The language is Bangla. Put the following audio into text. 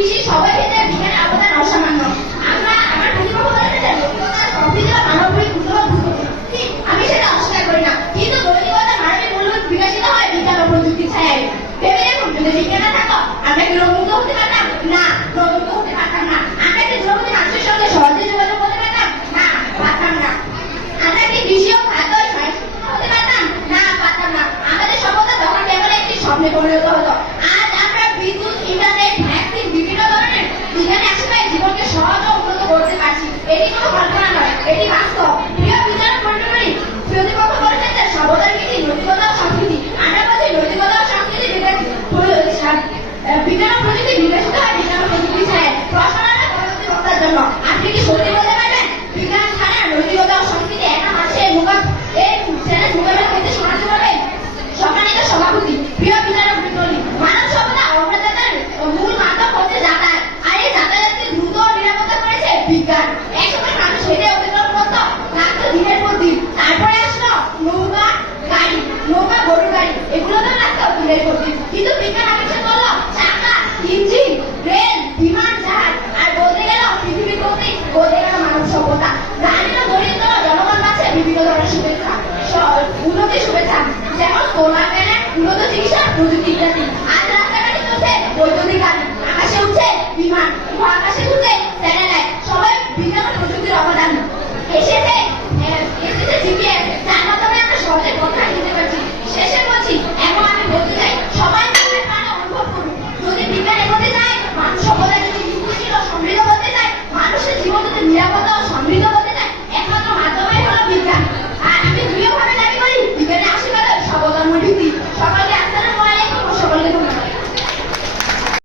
কৃষি সবাই ক্ষেত্রে বিজ্ঞানের অবদান অসামান্য। আমরা আমার প্রতিপক্ষ বলেছে যে নৈতিকতা সমৃদ্ধি বা মানবিক মূল্যবোধ ঠিক, আমি সেটা অস্বীকার করি না, কিন্তু নৈতিকতা মানবিক মূল্যবোধ বিকশিত হয় বিজ্ঞান ও প্রযুক্তির ছায়ায়। ভেবে দেখুন, যদি বিজ্ঞান না থাকতো আমরা কি রোগমুক্ত হতে পারতাম? না, রোগমুক্ত হতে পারতাম না। আমরা কি দূরবর্তী মানুষের সঙ্গে সহজে যোগাযোগ করতে পারতাম? না, পারতাম না। আমরা কি কৃষি ও খাদ্য স্বয়ংসম্পূর্ণ হতে পারতাম? না, পারতাম না। আমাদের সভ্যতা তখন কেবল একটি স্বপ্নে পরিণত হতো। আজ আমরা বিদ্যুৎ, ইন্টারনেট, ভ্যাকসিন, বিভিন্ন ধরনের বিজ্ঞানের একসাথে জীবনকে সহজ ও উন্নত করতে পারছি। এটি কোনো কল্পনা নয়, এটি বাস্তব। প্রিয় বিচার মণ্ডলী, প্রতিপক্ষ বলেছেন যে সভ্যতার ভিত্তি নৈতিকতা ও সংস্কৃতি। আমরা বলছি নৈতিকতা ও সংস্কৃতি বিজ্ঞান ও প্রযুক্তি বিকশিত হয় বিজ্ঞান ও প্রযুক্তি ছাড়াই। প্রশ্নটা পরবর্তী বক্তার জন্য, আপনি কি সত্যি বলতে পারবেন বিজ্ঞান ছাড়া নৈতিকতা ও সংস্কৃতি একটা মানুষের এই চ্যালেঞ্জ মোকাবেলা করতে সাহায্য করবে? সম্মানিত সভাপতি, প্রিয় বিচারক মণ্ডলী, মানব সভ্যতা অগ্রযাত্রার মূল মাধ্যম হচ্ছে যাতায়াত, আর এই যাতায়াতকে দ্রুত ও নিরাপত্তা করেছে বিজ্ঞান। একসময় মানুষ হেঁটে অতিক্রম করতো, লাগতো দিনের পর দিন। তারপরে আসলো নৌকা, গাড়ি, নৌকা, গরুর গাড়ি, এগুলো তো লাগতো দিনের পর দিন। কিন্তু বিজ্ঞান আবিষ্কার করলো চাকা, ইঞ্জিন, রেল, বিমান, জাহাজ, আর বলতে গেল পৃথিবীর প্রতি বলতে গেল মানব সভ্যতা। গ্রামীণ ও দরিদ্র জনগণ পাচ্ছে বিভিন্ন ধরনের শুভেচ্ছা, উন্নতির শুভেচ্ছা, যেমন সোলার প্যানেল, উন্নত চিকিৎসা, প্রযুক্তি ইত্যাদি। আজ রাস্তাঘাটে চলছে বৈদ্যুতিক গাড়ি, আকাশে উঠছে বিমান, মহাকাশে ঘুরছে স্যাটেলাইট। সবাই বিজ্ঞান ও প্রযুক্তির অবদান। এসেছে জিপিএস, যার মাধ্যমে